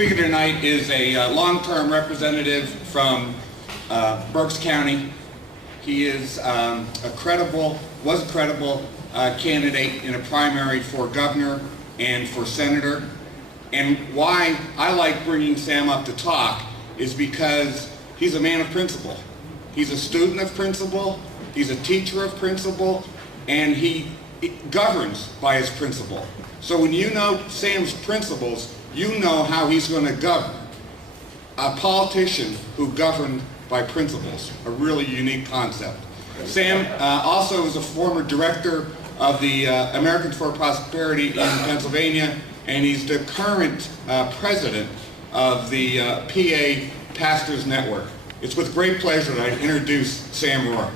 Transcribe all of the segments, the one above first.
Speaker tonight is a long-term representative from Berks County. He is was a credible candidate in a primary for governor and for senator. And why I like bringing Sam up to talk is because he's a man of principle. He's a student of principle, he's a teacher of principle, and he governs by his principle. So when you know Sam's principles, you know how he's going to govern. A politician who governed by principles, a really unique concept. Sam also is a former director of the Americans for Prosperity in Pennsylvania, and he's the current president of the PA Pastors Network. It's with great pleasure that I introduce Sam Rohrer.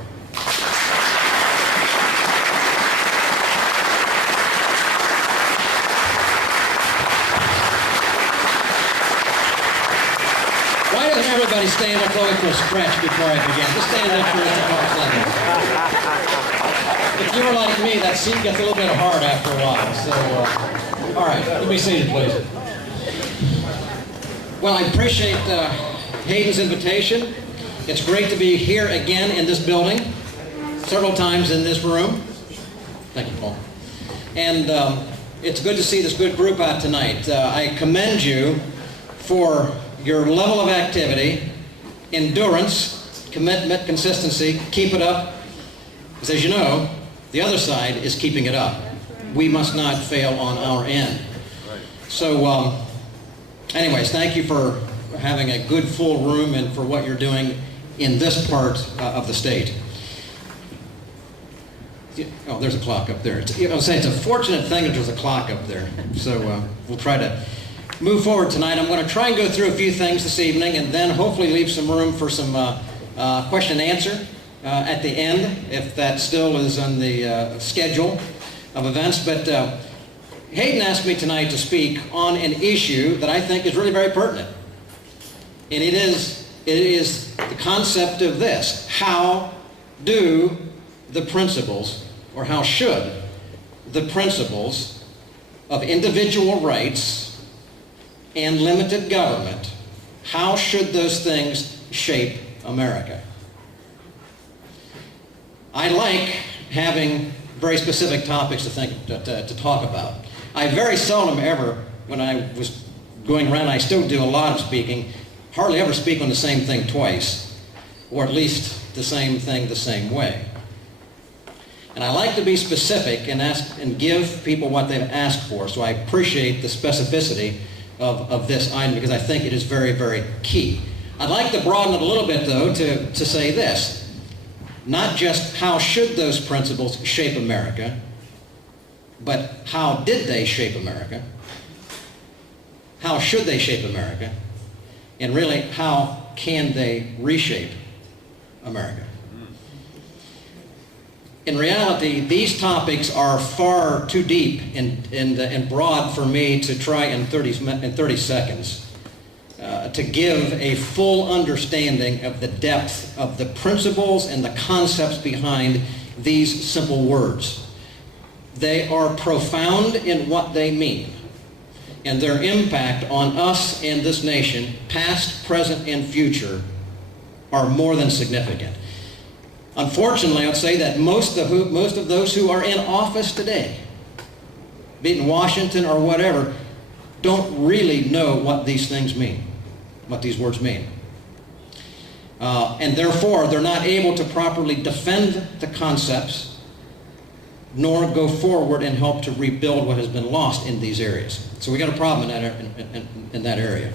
Why doesn't everybody stand up going for a stretch before I begin? Just stand up for a couple seconds. If you were like me, that seat gets a little bit hard after a while. So, all right, you be seated, please. Well, I appreciate Hayden's invitation. It's great to be here again in this building, several times in this room. Thank you, Paul. And it's good to see this good group out tonight. I commend you for your level of activity, endurance, commitment, consistency. Keep it up. Because as you know, the other side is keeping it up. We must not fail on our end. So anyways, thank you for having a good full room and for what you're doing in this part of the state. Oh, there's a clock up there. I was saying it's a fortunate thing that there's a clock up there. So we'll try to move forward tonight. I'm going to try and go through a few things this evening and then hopefully leave some room for some question and answer at the end, if that still is on the schedule of events. But Hayden asked me tonight to speak on an issue that I think is really very pertinent. And it is the concept of this: how do the principles, or how should the principles of individual rights and limited government, how should those things shape America? I like having very specific topics to talk about. I very seldom ever, when I was going around, I still do a lot of speaking, hardly ever speak on the same thing twice, or at least the same thing the same way. And I like to be specific and ask and give people what they've asked for, so I appreciate the specificity of this item because I think it is very, very key. I'd like to broaden it a little bit, though, to say this. Not just how should those principles shape America, but how did they shape America? How should they shape America? And really, how can they reshape America? In reality, these topics are far too deep and broad for me to try in 30 seconds to give a full understanding of the depth of the principles and the concepts behind these simple words. They are profound in what they mean, and their impact on us and this nation, past, present, and future, are more than significant. Unfortunately, I'd say that most of those who are in office today, be it in Washington or whatever, don't really know what these things mean, what these words mean. And therefore, they're not able to properly defend the concepts, nor go forward and help to rebuild what has been lost in these areas. So we got a problem in that area.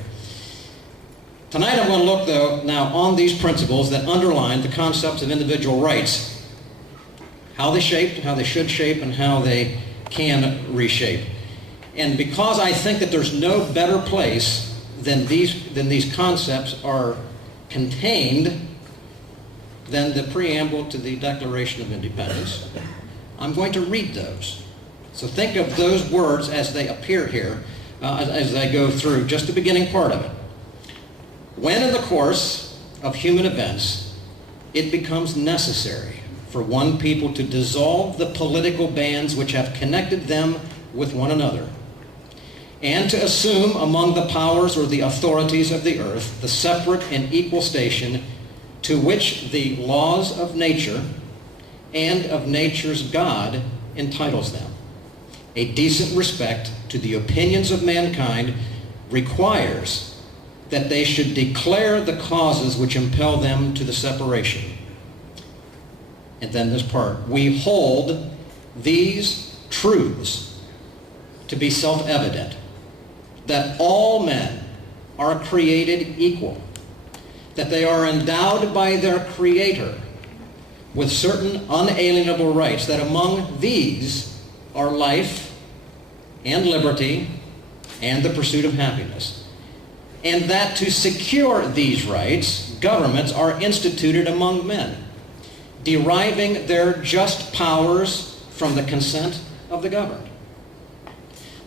Tonight I'm going to look, though, now on these principles that underline the concepts of individual rights, how they shaped, how they should shape, and how they can reshape. And because I think that there's no better place than these concepts are contained than the preamble to the Declaration of Independence, I'm going to read those. So think of those words as they appear here, as I go through just the beginning part of it. When in the course of human events, it becomes necessary for one people to dissolve the political bands which have connected them with one another, and to assume among the powers or the authorities of the earth the separate and equal station to which the laws of nature and of nature's God entitles them. A decent respect to the opinions of mankind requires that they should declare the causes which impel them to the separation. And then this part, we hold these truths to be self-evident, that all men are created equal, that they are endowed by their Creator with certain unalienable rights, that among these are life and liberty and the pursuit of happiness, and that to secure these rights, governments are instituted among men, deriving their just powers from the consent of the governed.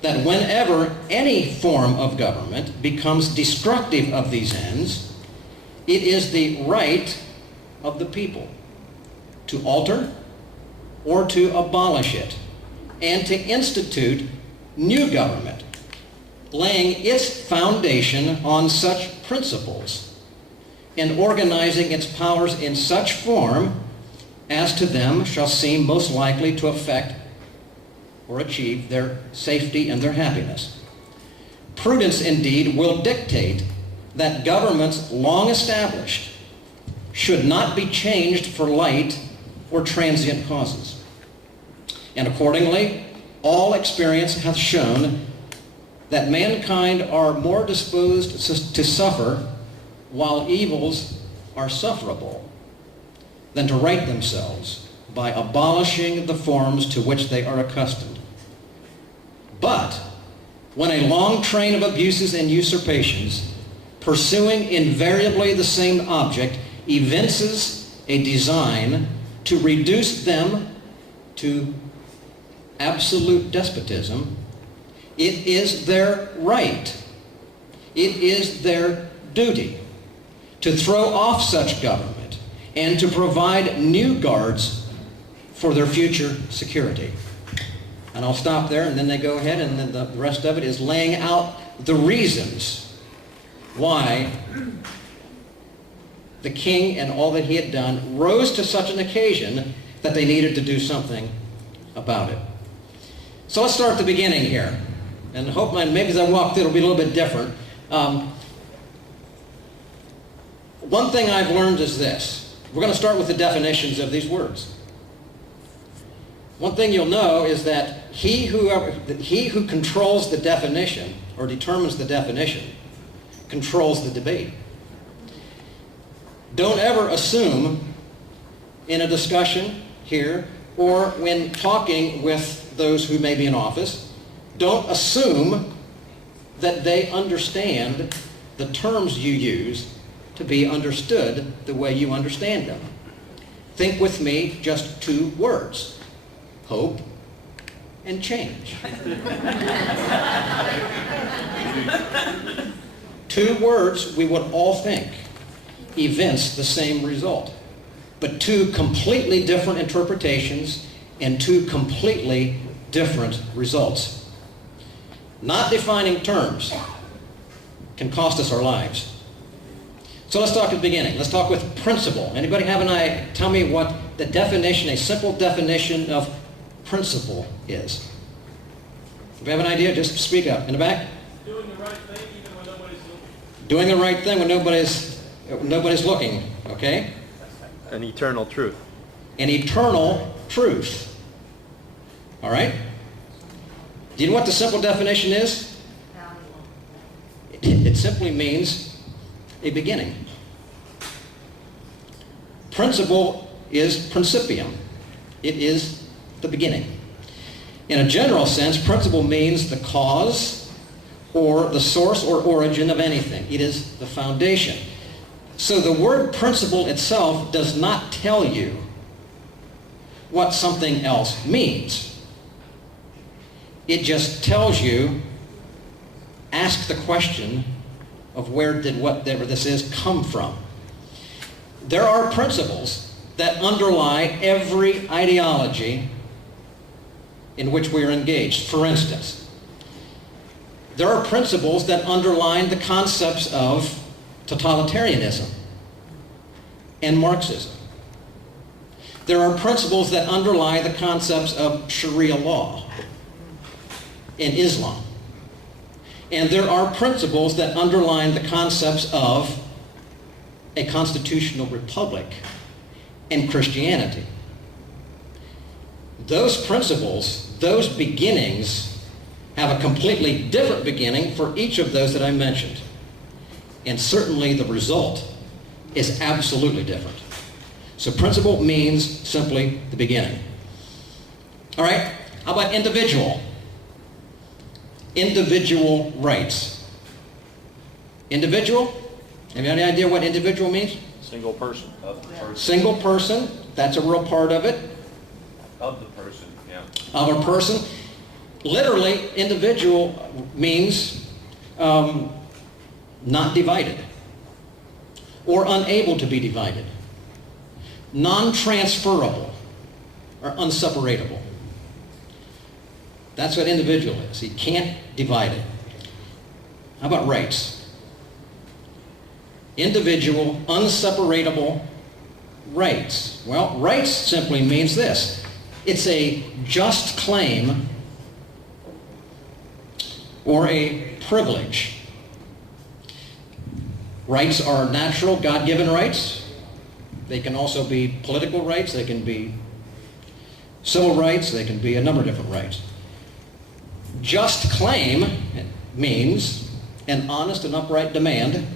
That whenever any form of government becomes destructive of these ends, it is the right of the people to alter or to abolish it, and to institute new government, laying its foundation on such principles and organizing its powers in such form as to them shall seem most likely to affect or achieve their safety and their happiness. Prudence, indeed, will dictate that governments long established should not be changed for light or transient causes. And accordingly, all experience hath shown that mankind are more disposed to suffer while evils are sufferable than to right themselves by abolishing the forms to which they are accustomed. But when a long train of abuses and usurpations, pursuing invariably the same object, evinces a design to reduce them to absolute despotism, it is their right, it is their duty to throw off such government and to provide new guards for their future security. And I'll stop there, and then they go ahead, and then the rest of it is laying out the reasons why the king and all that he had done rose to such an occasion that they needed to do something about it. So let's start at the beginning here. And hopefully, maybe as I walk through, it'll be a little bit different. One thing I've learned is this. We're going to start with the definitions of these words. One thing you'll know is that he who controls the definition or determines the definition controls the debate. Don't ever assume in a discussion here or when talking with those who may be in office, don't assume that they understand the terms you use to be understood the way you understand them. Think with me just two words: hope and change. Two words we would all think evince the same result, but two completely different interpretations and two completely different results. Not defining terms can cost us our lives. So let's talk at the beginning. Let's talk with principle. Anybody have an idea? Tell me what the definition, a simple definition of principle is. If you have an idea, just speak up. In the back? Doing the right thing even when nobody's looking. Doing the right thing when nobody's looking. Okay? An eternal truth. An eternal truth. All right? Do you know what the simple definition is? It simply means a beginning. Principle is principium. It is the beginning. In a general sense, principle means the cause or the source or origin of anything. It is the foundation. So the word principle itself does not tell you what something else means. It just tells you, ask the question of where did whatever this is come from. There are principles that underlie every ideology in which we are engaged. For instance, There are principles that underline the concepts of totalitarianism and Marxism. There are principles that underlie the concepts of Sharia law and Islam. And there are principles that underline the concepts of a constitutional republic and Christianity. Those principles, those beginnings, have a completely different beginning for each of those that I mentioned. And certainly the result is absolutely different. So principle means simply the beginning. All right, how about individual? Individual rights. Individual? Have you any idea what individual means? Single person. Of the person. Single person, that's a real part of it. Of the person, yeah. Of a person. Literally, individual means not divided or unable to be divided. Non-transferable or unseparatable. That's what individual is. You can't divide it. How about rights? Individual, unseparatable rights. Well, rights simply means this. It's a just claim or a privilege. Rights are natural, God-given rights. They can also be political rights. They can be civil rights. They can be a number of different rights. Just claim means an honest and upright demand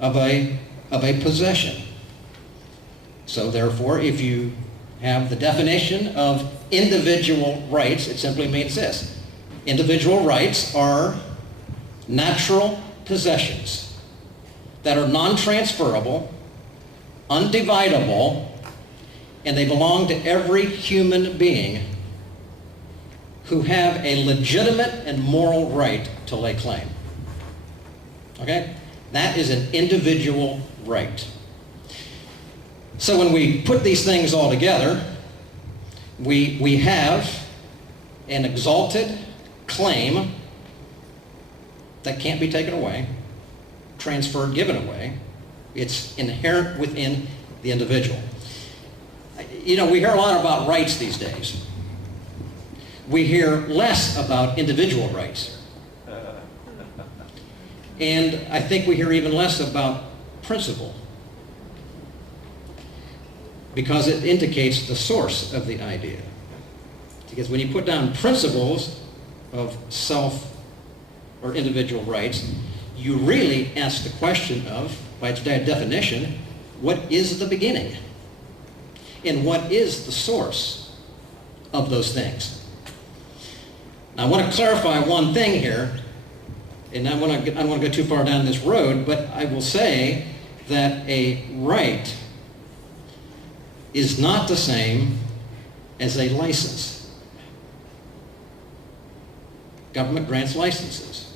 of a possession. So therefore, if you have the definition of individual rights, it simply means this. Individual rights are natural possessions that are non-transferable, undividable, and they belong to every human being who have a legitimate and moral right to lay claim. Okay? That is an individual right. So when we put these things all together, we have an exalted claim that can't be taken away, transferred, given away. It's inherent within the individual. You know, we hear a lot about rights these days. We hear less about individual rights. And I think we hear even less about principle, because it indicates the source of the idea. Because when you put down principles of self or individual rights, you really ask the question of, by its definition, what is the beginning? And what is the source of those things? Now, I want to clarify one thing here, and I don't want to go too far down this road, but I will say that a right is not the same as a license. Government grants licenses.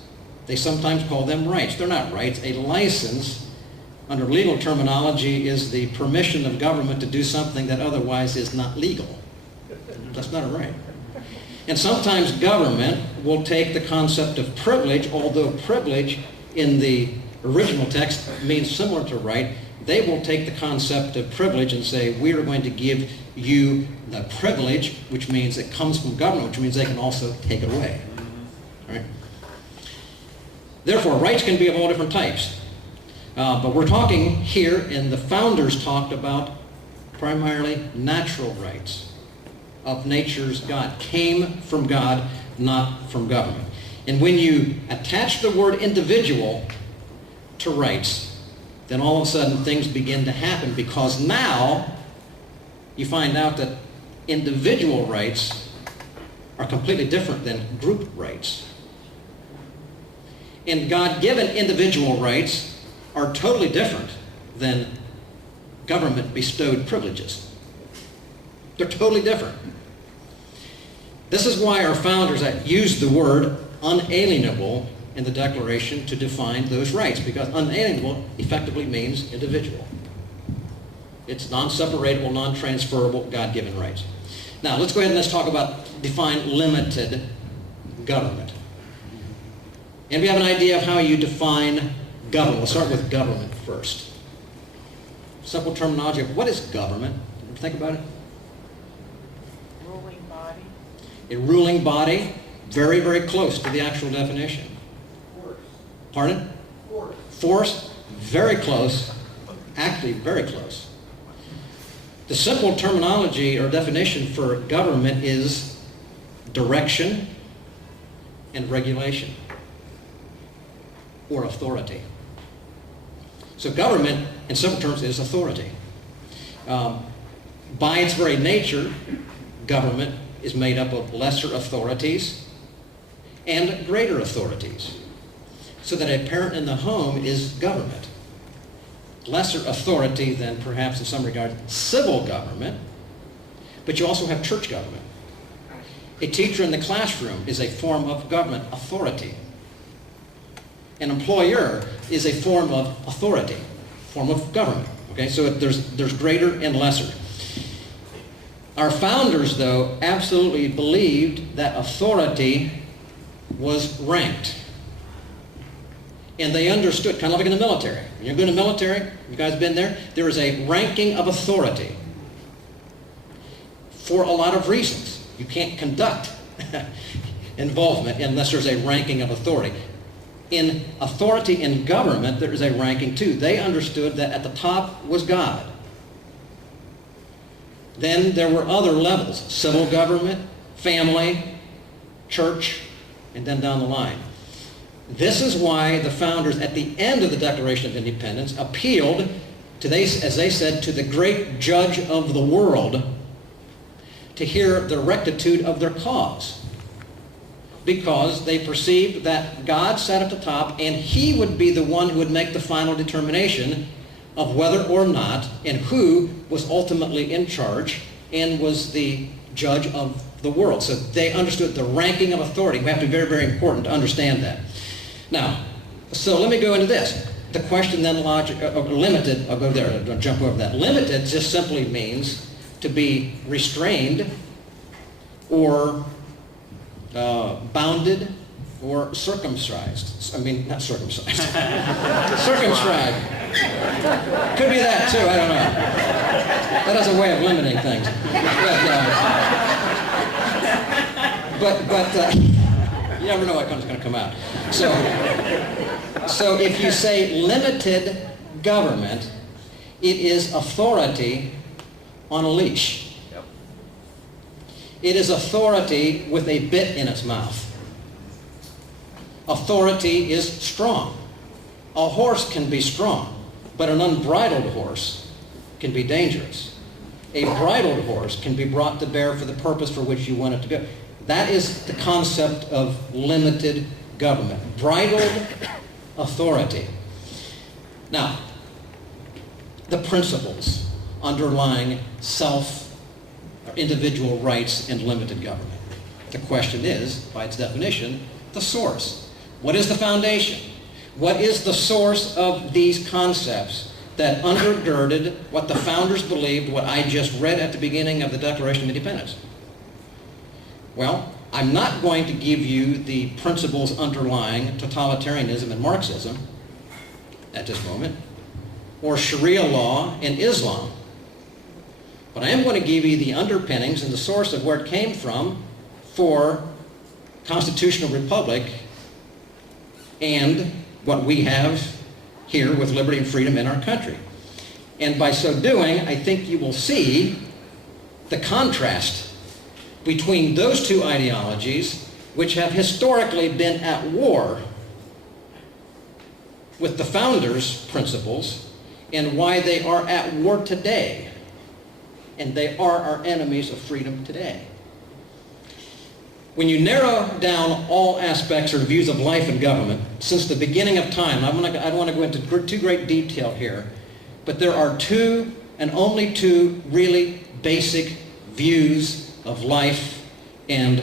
They sometimes call them rights. They're not rights. A license, under legal terminology, is the permission of government to do something that otherwise is not legal. That's not a right. And sometimes government will take the concept of privilege, although privilege in the original text means similar to right. They will take the concept of privilege and say, we are going to give you the privilege, which means it comes from government, which means they can also take it away. All right? Therefore, rights can be of all different types. But we're talking here, and the founders talked about primarily natural rights of nature's God. Came from God, not from government. And when you attach the word individual to rights, then all of a sudden things begin to happen, because now you find out that individual rights are completely different than group rights. And God-given individual rights are totally different than government-bestowed privileges. They're totally different. This is why our founders used the word unalienable in the Declaration to define those rights, because unalienable effectively means individual. It's non-separatable, non-transferable, God-given rights. Now, let's go ahead and let's talk about define limited government. And we have an idea of how you define government. We'll start with government first. Simple terminology of what is government? Ever think about it? Ruling body. A ruling body, very, very close to the actual definition. Force. Pardon? Force. Force, very close, actually very close. The simple terminology or definition for government is direction and regulation, or authority. So government, in simple terms, is authority. By its very nature, government is made up of lesser authorities and greater authorities. So that a parent in the home is government. Lesser authority than perhaps in some regard civil government, but you also have church government. A teacher in the classroom is a form of government authority. An employer is a form of authority, form of government. Okay, so there's greater and lesser. Our founders, though, absolutely believed that authority was ranked. And they understood, kind of like in the military. When you're going to the military, you guys been there? There is a ranking of authority for a lot of reasons. You can't conduct involvement unless there's a ranking of authority. In authority in government, there is a ranking too. They understood that at the top was God. Then there were other levels: civil government, family, church, and then down the line. This is why the founders, at the end of the Declaration of Independence, appealed to, as they said, to the great judge of the world to hear the rectitude of their cause. Because they perceived that God sat at the top and he would be the one who would make the final determination of whether or not and who was ultimately in charge and was the judge of the world. So they understood the ranking of authority. We have to be very, very important to understand that. Now, so let me go into this. The question then, limited, I'll go there, I'll jump over that. Limited just simply means to be restrained or bounded or circumcised. I mean, not circumcised. Circumscribed. Could be that too, I don't know. That has a way of limiting things. But you never know what one's going to come out. So if you say limited government, it is authority on a leash. Yep. It is authority with a bit in its mouth. Authority is strong. A horse can be strong, but an unbridled horse can be dangerous. A bridled horse can be brought to bear for the purpose for which you want it to go. That is the concept of limited government. Bridled authority. Now, the principles underlying self or individual rights and limited government. The question is, by its definition, the source. What is the foundation? What is the source of these concepts that undergirded what the founders believed, what I just read at the beginning of the Declaration of Independence? Well, I'm not going to give you the principles underlying totalitarianism and Marxism at this moment, or Sharia law and Islam. But I am going to give you the underpinnings and the source of where it came from for constitutional republic and what we have here with liberty and freedom in our country. And by so doing, I think you will see the contrast between those two ideologies, which have historically been at war with the founders' principles, and why they are at war today. And they are our enemies of freedom today. When you narrow down all aspects or views of life and government, since the beginning of time, I don't want to go into too great detail here, but there are two and only two really basic views of life and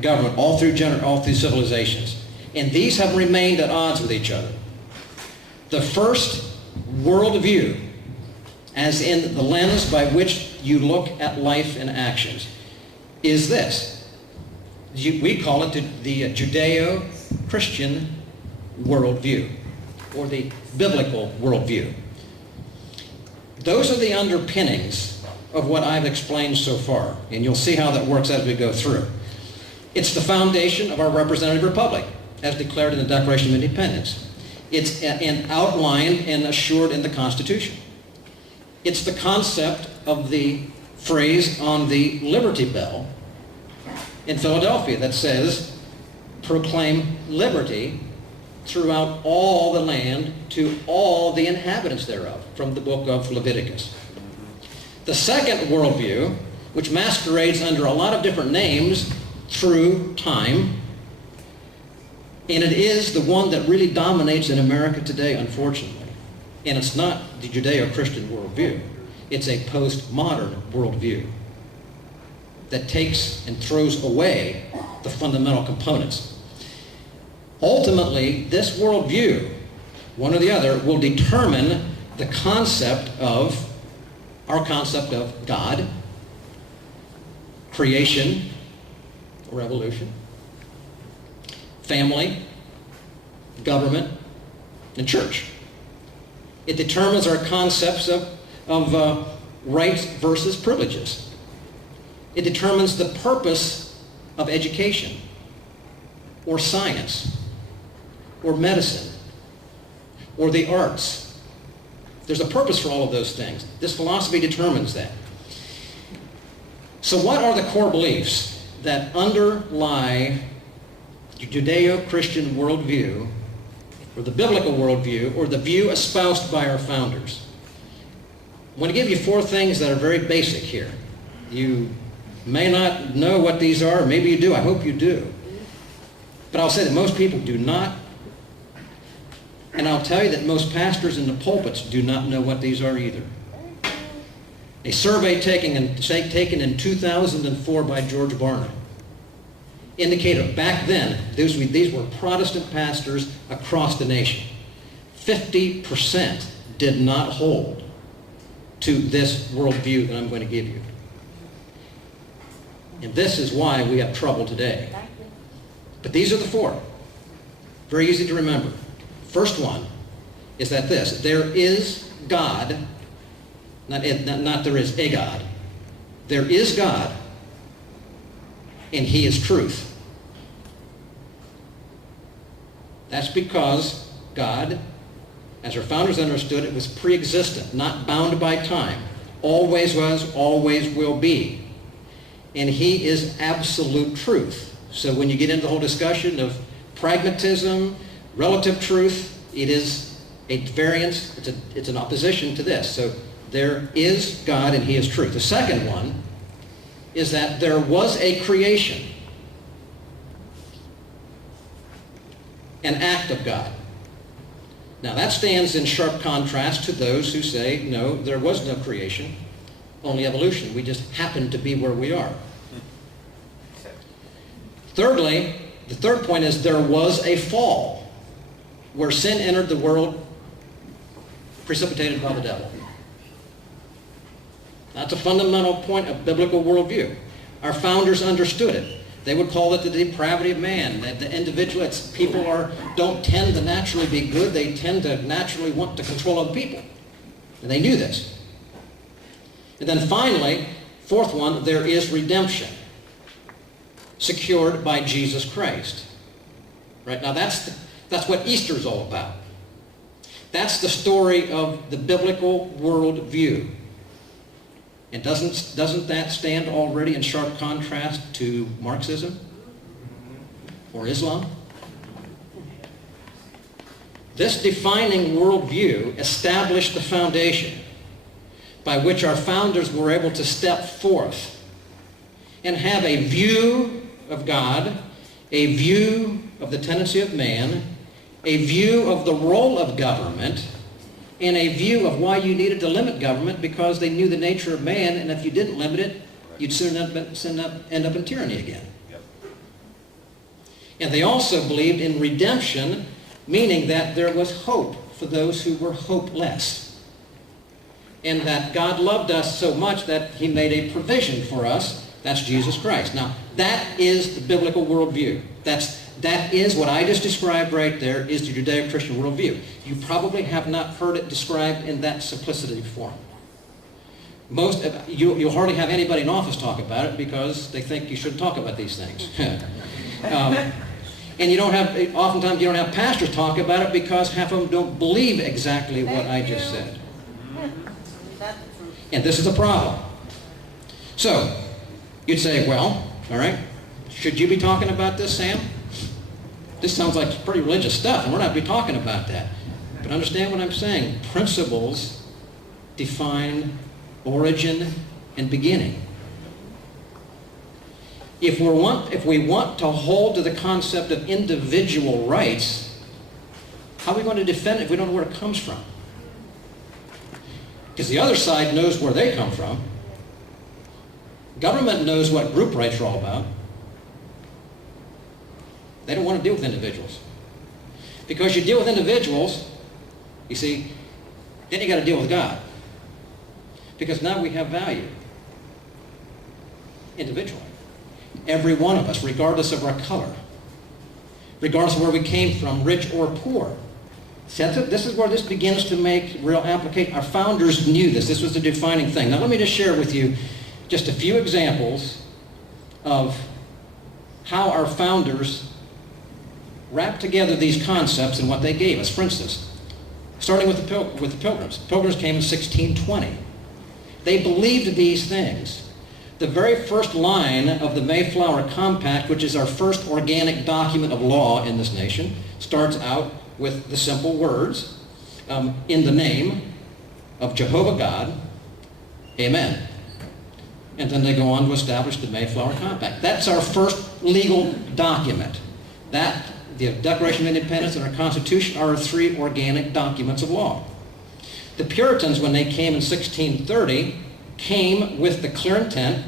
government all through civilizations. And these have remained at odds with each other. The first worldview, as in the lens by which you look at life and actions, is this. We call it the Judeo-Christian worldview, or the biblical worldview. Those are the underpinnings of what I've explained so far, and you'll see how that works as we go through. It's the foundation of our representative republic, as declared in the Declaration of Independence. It's outlined and assured in the Constitution. It's the concept of the phrase on the Liberty Bell in Philadelphia that says, proclaim liberty throughout all the land to all the inhabitants thereof, from the book of Leviticus. The second worldview, which masquerades under a lot of different names through time, and it is the one that really dominates in America today, unfortunately. And it's not the Judeo-Christian worldview. It's a postmodern worldview that takes and throws away the fundamental components. Ultimately, this worldview, one or the other, will determine the concept of, our concept of God, creation or evolution, family, government, and church. It determines our concepts of rights versus privileges. It determines the purpose of education, or science, or medicine, or the arts. There's a purpose for all of those things. This philosophy determines that. So what are the core beliefs that underlie the Judeo-Christian worldview, or the biblical worldview, or the view espoused by our founders? I'm going to give you 4 things that are very basic here. You may not know what these are, or maybe you do. I hope you do. But I'll say that most people do not. And I'll tell you that most pastors in the pulpits do not know what these are either. A survey taken in 2004 by George Barna indicated back then, these were Protestant pastors across the nation. 50% did not hold to this worldview that I'm going to give you. And this is why we have trouble today. But these are the 4. Very easy to remember. First one is that this: there is God, not there is a God. There is God, and He is truth. That's because God, as our founders understood it, was pre-existent, not bound by time. Always was, always will be. And He is absolute truth. So when you get into the whole discussion of pragmatism, relative truth, it is a variance, it's an opposition to this. So there is God and He is truth. The second one is that there was a creation, an act of God. Now that stands in sharp contrast to those who say, no, there was no creation, only evolution. We just happened to be where we are. Thirdly, the third point is there was a fall where sin entered the world, precipitated by the devil. That's a fundamental point of biblical worldview. Our founders understood it. They would call it the depravity of man, that the individual, people don't tend to naturally be good, they tend to naturally want to control other people. And they knew this. And then finally, fourth one, there is redemption, secured by Jesus Christ. Right? Now that's what Easter's all about. That's the story of the biblical worldview. And doesn't that stand already in sharp contrast to Marxism or Islam? This defining worldview established the foundation by which our founders were able to step forth and have a view of God, a view of the tendency of man, a view of the role of government, and a view of why you needed to limit government, because they knew the nature of man, and if you didn't limit it, you'd soon end up in tyranny again. Yep. And they also believed in redemption, meaning that there was hope for those who were hopeless. And that God loved us so much that He made a provision for us. That's Jesus Christ. Now, that is the biblical worldview. That's That is what I just described right there is the Judeo-Christian worldview. You probably have not heard it described in that simplicity before. You'll hardly have anybody in office talk about it because they think you shouldn't talk about these things. And oftentimes you don't have pastors talk about it because half of them don't believe exactly what I just said. And this is a problem. So, you'd say, well, all right, should you be talking about this, Sam? This sounds like pretty religious stuff, and we're not be talking about that. But understand what I'm saying. Principles define origin and beginning. If we want to hold to the concept of individual rights, how are we going to defend it if we don't know where it comes from? Because the other side knows where they come from. Government knows what group rights are all about. They don't want to deal with individuals. Because you deal with individuals, you see, then you got to deal with God. Because now we have value. Individually. Every one of us, regardless of our color. Regardless of where we came from, rich or poor. This is where this begins to make real application. Our founders knew this. This was the defining thing. Now let me just share with you just a few examples of how our founders wrapped together these concepts and what they gave us. For instance, starting with the Pilgrims. Pilgrims came in 1620. They believed these things. The very first line of the Mayflower Compact, which is our first organic document of law in this nation, starts out with the simple words, in the name of Jehovah God, amen. And then they go on to establish the Mayflower Compact. That's our first legal document. That, the Declaration of Independence, and our Constitution are our three organic documents of law. The Puritans, when they came in 1630, came with the clear intent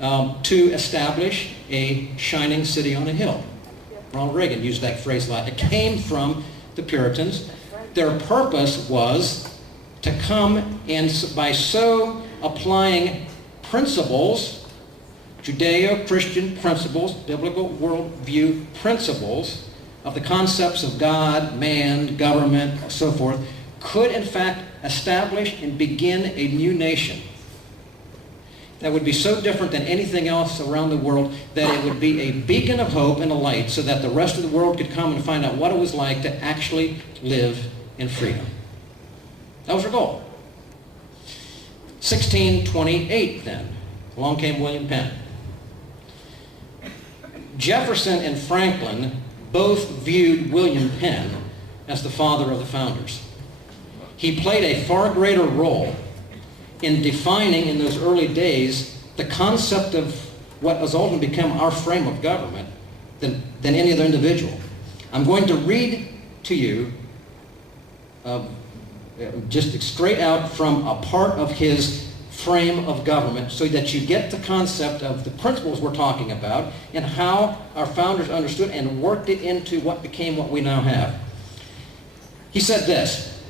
to establish a shining city on a hill. Ronald Reagan used that phrase a lot. It came from the Puritans. Their purpose was to come and by so applying principles, Judeo-Christian principles, biblical worldview principles of the concepts of God, man, government, so forth, could in fact establish and begin a new nation that would be so different than anything else around the world that it would be a beacon of hope and a light so that the rest of the world could come and find out what it was like to actually live in freedom. That was our goal. 1628 then, along came William Penn. Jefferson and Franklin both viewed William Penn as the father of the founders. He played a far greater role in defining in those early days the concept of what has ultimately become our frame of government than any other individual. I'm going to read to you just straight out from a part of his frame of government so that you get the concept of the principles we're talking about and how our founders understood and worked it into what became what we now have. He said this: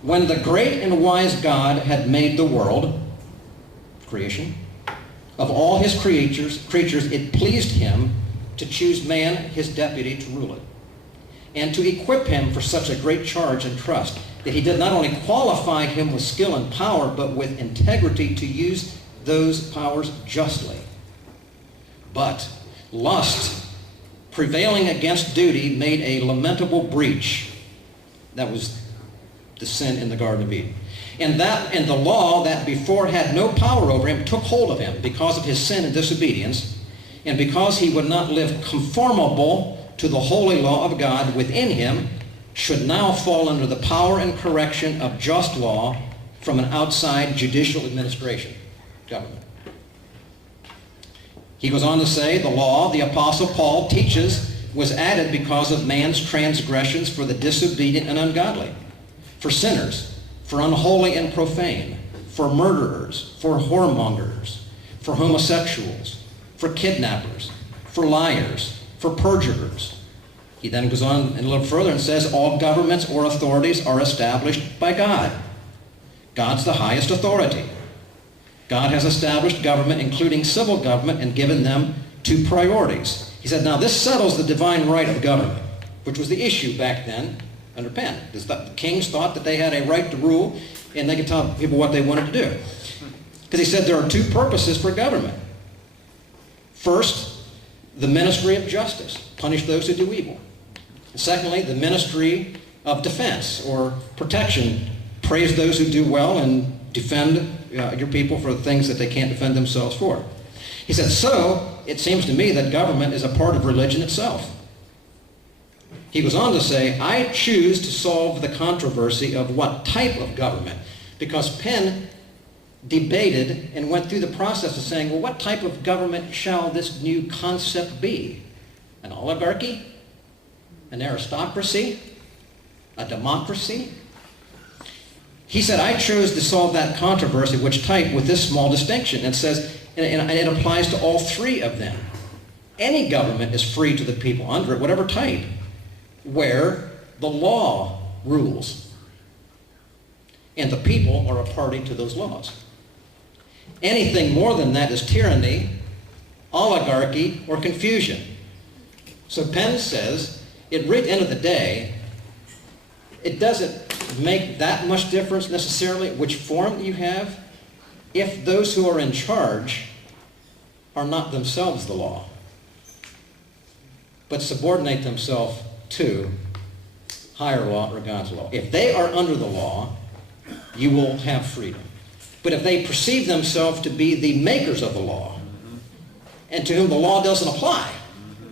when the great and wise God had made the world, creation, of all his creatures, it pleased him to choose man his deputy to rule it, and to equip him for such a great charge and trust, that he did not only qualify him with skill and power, but with integrity to use those powers justly. But lust, prevailing against duty, made a lamentable breach. That was the sin in the Garden of Eden. And the law that before had no power over him took hold of him because of his sin and disobedience, and because he would not live conformable to the holy law of God within him, should now fall under the power and correction of just law from an outside judicial administration, government. He goes on to say, the law, the Apostle Paul teaches, was added because of man's transgressions for the disobedient and ungodly, for sinners, for unholy and profane, for murderers, for whoremongers, for homosexuals, for kidnappers, for liars, for perjurers. He then goes on a little further and says, all governments or authorities are established by God. God's the highest authority. God has established government, including civil government, and given them two priorities. He said, now this settles the divine right of government, which was the issue back then under Penn. The kings thought that they had a right to rule and they could tell people what they wanted to do. Because he said there are two purposes for government. First, the ministry of justice, punish those who do evil. And secondly, the ministry of defense or protection, praise those who do well and defend your people for the things that they can't defend themselves for. He said, so it seems to me that government is a part of religion itself. He goes on to say, I choose to solve the controversy of what type of government, because Penn debated and went through the process of saying, well, what type of government shall this new concept be? An oligarchy? An aristocracy? A democracy? He said, I chose to solve that controversy, which type, with this small distinction. And says, and it applies to all three of them. Any government is free to the people under it, whatever type, where the law rules. And the people are a party to those laws. Anything more than that is tyranny, oligarchy, or confusion. So Penn says, at the end of the day, it doesn't make that much difference necessarily which form you have if those who are in charge are not themselves the law, but subordinate themselves to higher law or God's law. If they are under the law, you will have freedom. But if they perceive themselves to be the makers of the law, and to whom the law doesn't apply,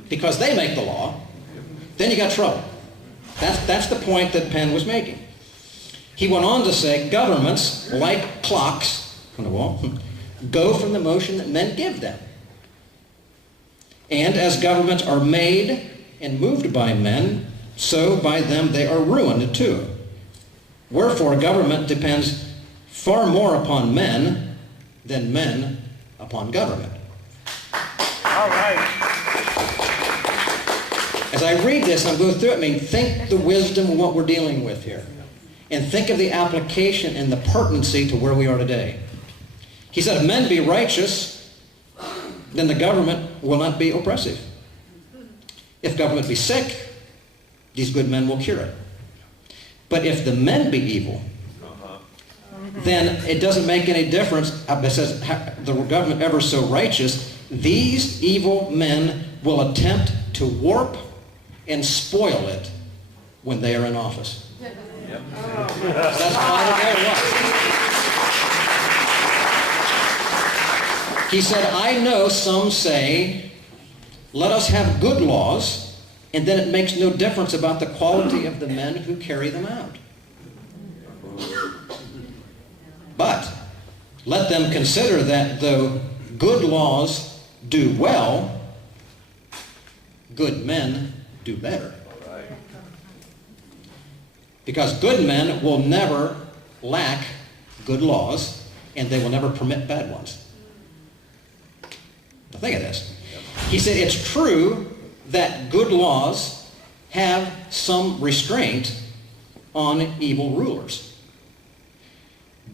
because they make the law, then you got trouble. That's the point that Penn was making. He went on to say, governments, like clocks on the wall, go from the motion that men give them. And as governments are made and moved by men, so by them they are ruined too. Wherefore government depends far more upon men than men upon government. All right. As I read this, I'm going through it, think the wisdom of what we're dealing with here. And think of the application and the pertinency to where we are today. He said, if men be righteous, then the government will not be oppressive. If government be sick, these good men will cure it. But if the men be evil, then it doesn't make any difference. It says, the government ever so righteous, these evil men will attempt to warp and spoil it when they are in office. That's part of their life. He said, I know some say, let us have good laws, and then it makes no difference about the quality of the men who carry them out. But let them consider that though good laws do well, good men do better. Because good men will never lack good laws, and they will never permit bad ones. Now think of this. He said it's true that good laws have some restraint on evil rulers.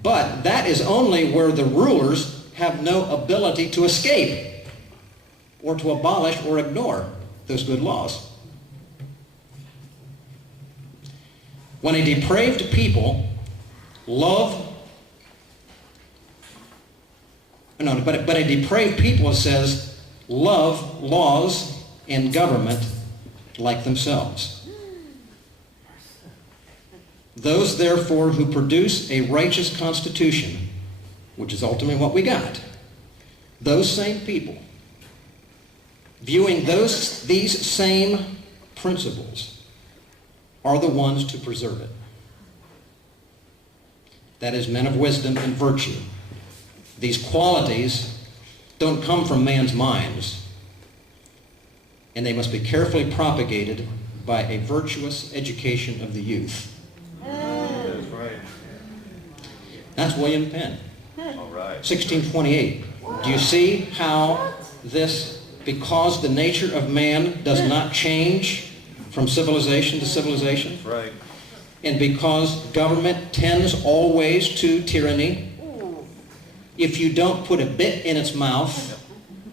But that is only where the rulers have no ability to escape or to abolish or ignore those good laws. When a depraved people but a depraved people, it says, love laws and government like themselves. Those, therefore, who produce a righteous constitution, which is ultimately what we got, those same people, viewing these same principles, are the ones to preserve it. That is, men of wisdom and virtue. These qualities don't come from man's minds, and they must be carefully propagated by a virtuous education of the youth. That's right. That's William Penn. All right. 1628. Do you see how this, because the nature of man does not change from civilization to civilization, Right. and because government tends always to tyranny, if you don't put a bit in its mouth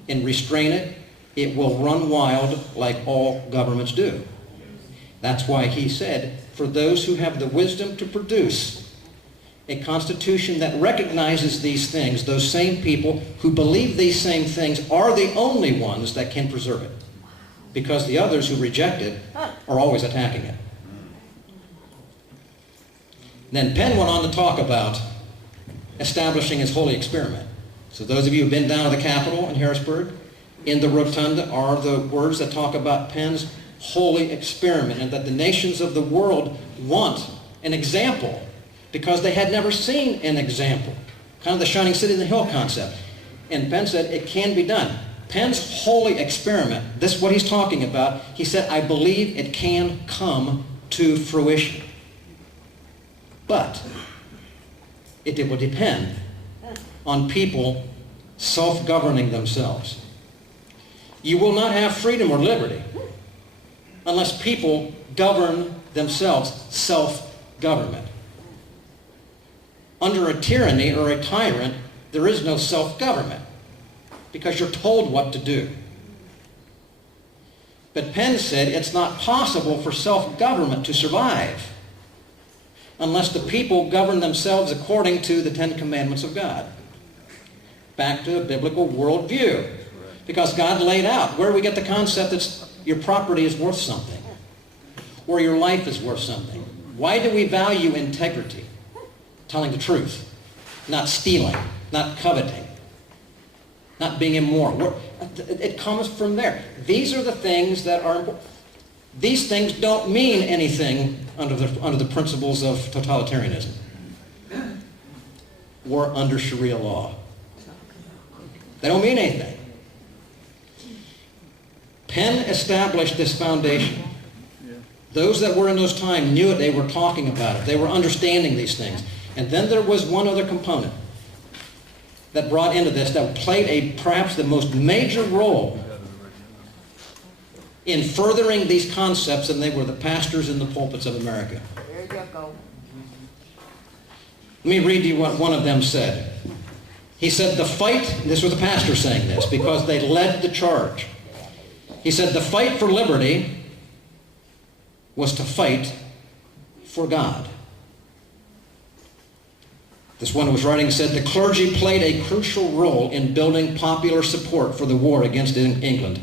and restrain it, it will run wild like all governments do. That's why he said, for those who have the wisdom to produce a constitution that recognizes these things, those same people who believe these same things are the only ones that can preserve it. Because the others who reject it are always attacking it. Then Penn went on to talk about establishing his holy experiment. So those of you who've been down to the Capitol in Harrisburg, in the rotunda are the words that talk about Penn's holy experiment, and that the nations of the world want an example because they had never seen an example. Kind of the shining city in the hill concept. And Penn said it can be done. Penn's holy experiment, this is what he's talking about. He said, I believe it can come to fruition. But it will depend on people self-governing themselves. You will not have freedom or liberty unless people govern themselves, self-government. Under a tyranny or a tyrant, there is no self-government because you're told what to do. But Penn said it's not possible for self-government to survive unless the people govern themselves according to the Ten Commandments of God. Back to a biblical worldview. Because God laid out where we get the concept that your property is worth something, or your life is worth something. Why do we value integrity? Telling the truth, not stealing, not coveting, not being immoral. It comes from there. These are the things that are important. These things don't mean anything under the principles of totalitarianism or under Sharia law. They don't mean anything. Penn established this foundation. Those that were in those times knew it. They were talking about it. They were understanding these things. And then there was one other component that brought into this that played perhaps the most major role in furthering these concepts, and they were the pastors in the pulpits of America. There you go. Let me read you what one of them said. He said, the fight, this was the pastor saying this, because they led the charge. He said, the fight for liberty was to fight for God. This one who was writing said, the clergy played a crucial role in building popular support for the war against England.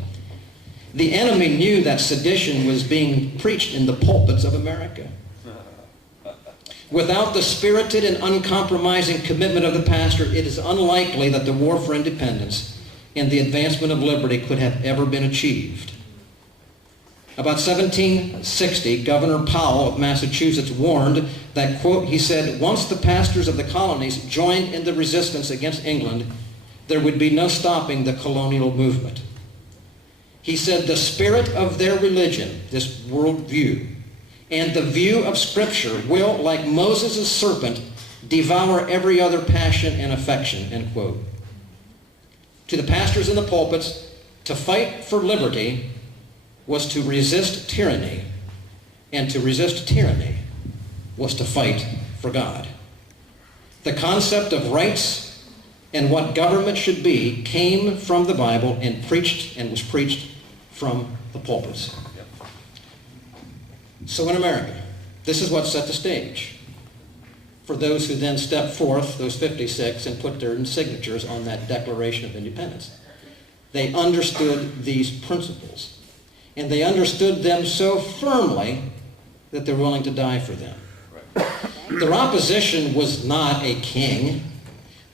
The enemy knew that sedition was being preached in the pulpits of America. Without the spirited and uncompromising commitment of the pastor, it is unlikely that the war for independence and the advancement of liberty could have ever been achieved. About 1760, Governor Powell of Massachusetts warned that, quote, he said, once the pastors of the colonies joined in the resistance against England, there would be no stopping the colonial movement. He said the spirit of their religion, this worldview, and the view of Scripture will, like Moses' serpent, devour every other passion and affection, end quote. To the pastors in the pulpits, to fight for liberty was to resist tyranny, and to resist tyranny was to fight for God. The concept of rights and what government should be came from the Bible and was preached from the pulpits. So in America, this is what set the stage for those who then stepped forth, those 56, and put their signatures on that Declaration of Independence. They understood these principles, and they understood them so firmly that they're willing to die for them. Their opposition was not a king.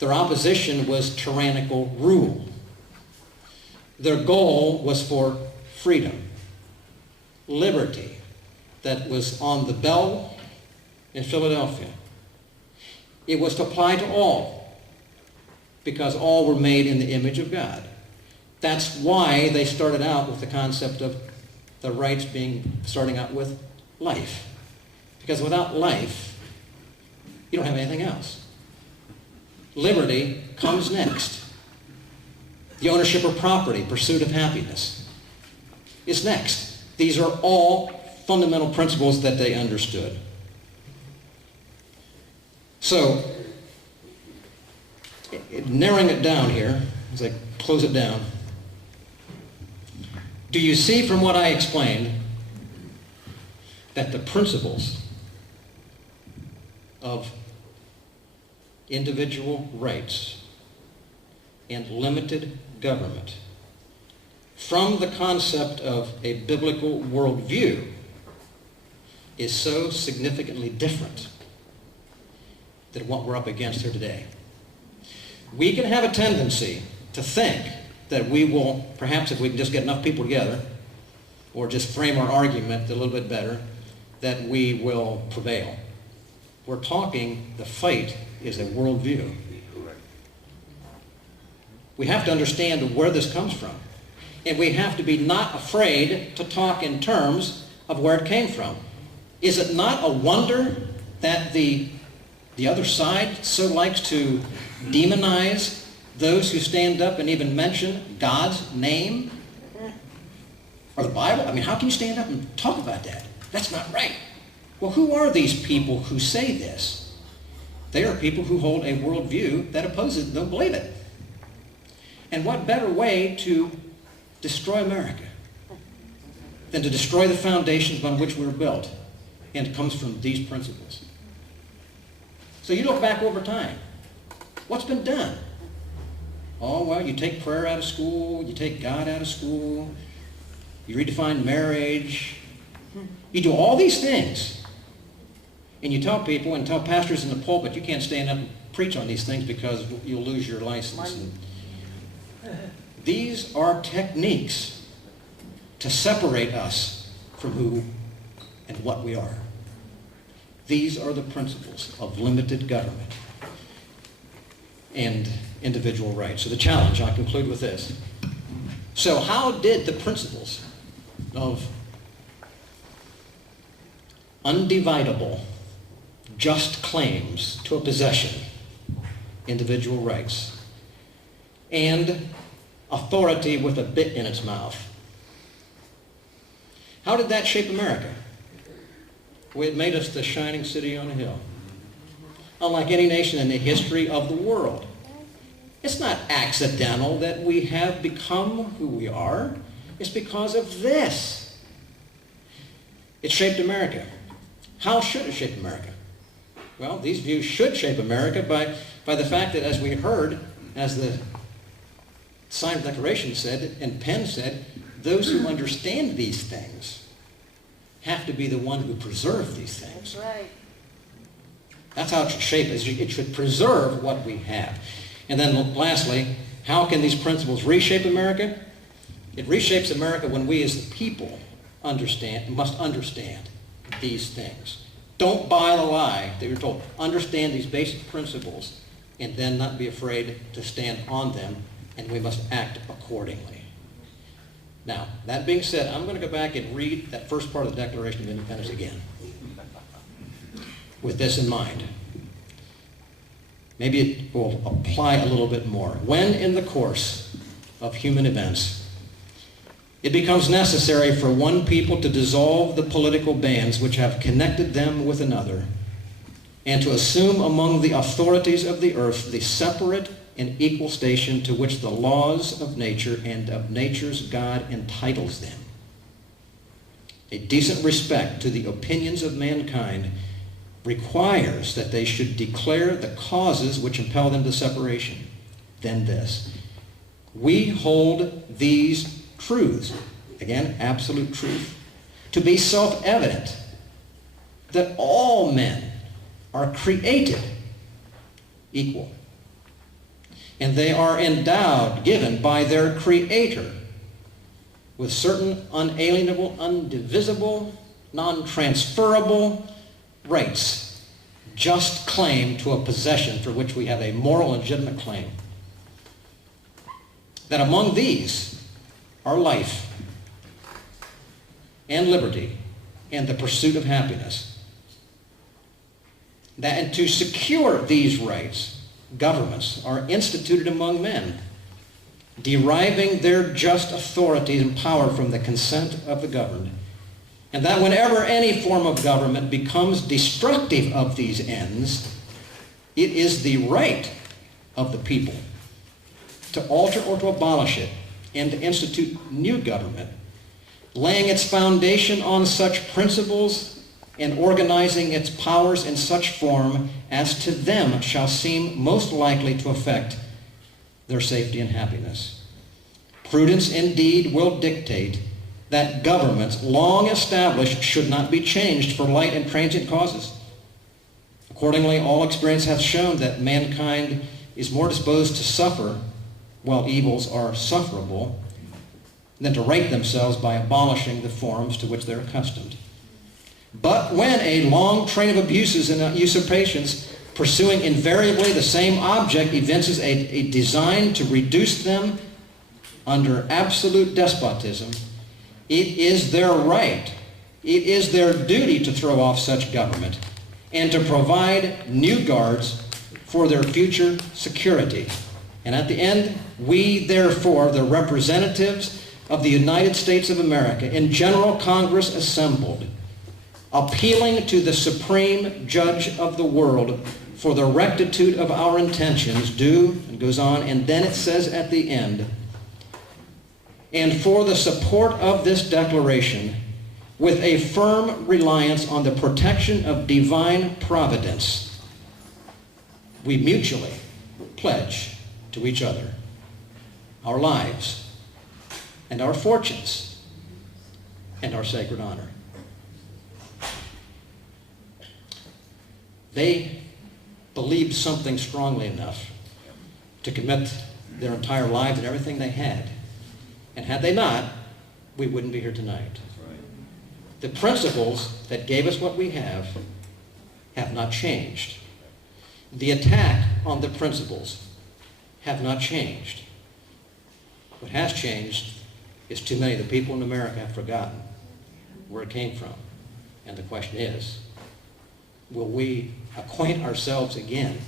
Their opposition was tyrannical rule. Their goal was for freedom, liberty, that was on the bell in Philadelphia. It was to apply to all, because all were made in the image of God. That's why they started out with the concept of the rights starting out with life. Because without life, you don't have anything else. Liberty comes next. The ownership of property, pursuit of happiness, is next. These are all fundamental principles that they understood. So, narrowing it down here, as I close it down, Do you see from what I explained that the principles of individual rights and limited government from the concept of a biblical worldview is so significantly different than what we're up against here today? We can have a tendency to think that we will, perhaps if we can just get enough people together, or just frame our argument a little bit better, that we will prevail. We're talking, the fight is a worldview. We have to understand where this comes from. And we have to be not afraid to talk in terms of where it came from. Is it not a wonder that the other side so likes to demonize those who stand up and even mention God's name or the Bible? I mean, how can you stand up and talk about that? That's not right. Well, who are these people who say this? They are people who hold a worldview that opposes, don't believe it. And what better way to destroy America than to destroy the foundations on which we were built? And it comes from these principles. So you look back over time. What's been done? Oh, well, you take prayer out of school, you take God out of school, you redefine marriage, you do all these things. And you tell people and tell pastors in the pulpit, you can't stand up and preach on these things because you'll lose your license. And these are techniques to separate us from who and what we are. These are the principles of limited government and individual rights. So the challenge, I'll conclude with this. So how did the principles of undividable, just claims to a possession, individual rights, and authority with a bit in its mouth, how did that shape America? Well, it made us the shining city on a hill. Unlike any nation in the history of the world. It's not accidental that we have become who we are. It's because of this. It shaped America. How should it shape America? Well, these views should shape America by the fact that, as we heard, as the sign of declaration said, and Penn said, those who understand these things have to be the one who preserve these things. That's right. That's how it should shape us. It should preserve what we have. And then lastly, how can these principles reshape America? It reshapes America when we as the people must understand these things. Don't buy the lie that you're told. Understand these basic principles and then not be afraid to stand on them, and we must act accordingly. Now, that being said, I'm going to go back and read that first part of the Declaration of Independence again with this in mind. Maybe it will apply a little bit more. When in the course of human events, it becomes necessary for one people to dissolve the political bands which have connected them with another, and to assume among the authorities of the earth the separate and equal station to which the laws of nature and of nature's God entitles them. A decent respect to the opinions of mankind requires that they should declare the causes which impel them to separation. Then this: we hold these truths, again, absolute truth, to be self-evident, that all men are created equal, and they are endowed, given by their Creator, with certain unalienable, indivisible, non-transferable rights, just claim to a possession for which we have a moral and legitimate claim. That among these are life and liberty and the pursuit of happiness. That, and to secure these rights, governments are instituted among men, deriving their just authority and power from the consent of the governed, and that whenever any form of government becomes destructive of these ends, it is the right of the people to alter or to abolish it and to institute new government laying its foundation on such principles and organizing its powers in such form as to them shall seem most likely to affect their safety and happiness. Prudence indeed will dictate that governments long established should not be changed for light and transient causes. Accordingly, all experience hath shown that mankind is more disposed to suffer while evils are sufferable than to right themselves by abolishing the forms to which they're accustomed. But when a long train of abuses and usurpations pursuing invariably the same object evinces a design to reduce them under absolute despotism, it is their right, it is their duty to throw off such government and to provide new guards for their future security. And at the end, we therefore, the representatives of the United States of America, in General Congress assembled, appealing to the Supreme Judge of the world for the rectitude of our intentions, do, and goes on, and then it says at the end, and for the support of this declaration, with a firm reliance on the protection of divine providence, we mutually pledge to each other our lives and our fortunes and our sacred honor. They believed something strongly enough to commit their entire lives and everything they had. And had they not, we wouldn't be here tonight. The principles that gave us what we have not changed. The attack on the principles have not changed. What has changed is too many of the people in America have forgotten where it came from. And the question is, will we acquaint ourselves again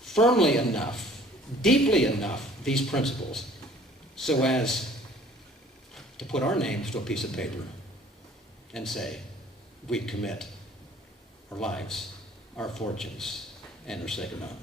firmly enough, deeply enough, these principles, so as to put our names to a piece of paper and say, we commit our lives, our fortunes, and our sacred honor.